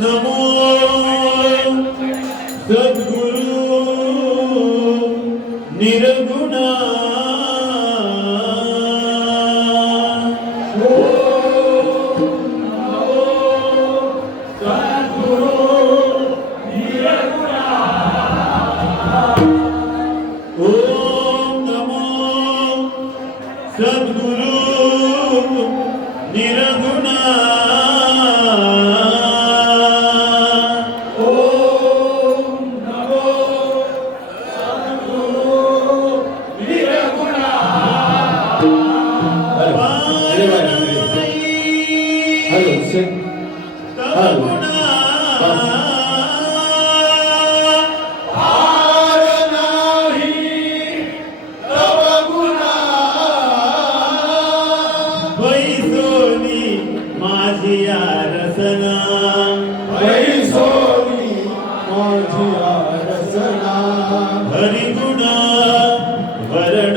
Namo Sadguru Nira వరిగుడా Warna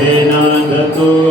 सेनादतो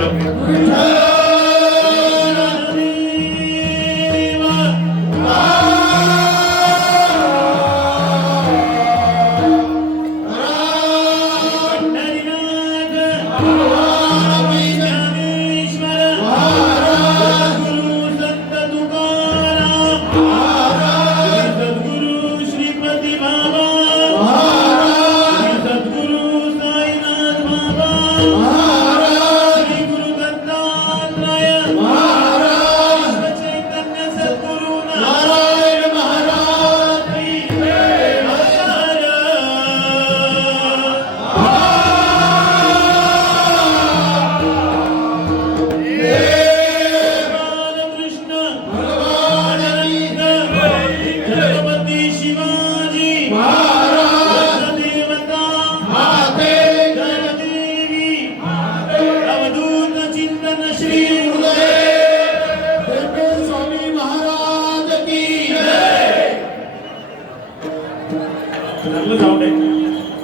여러분.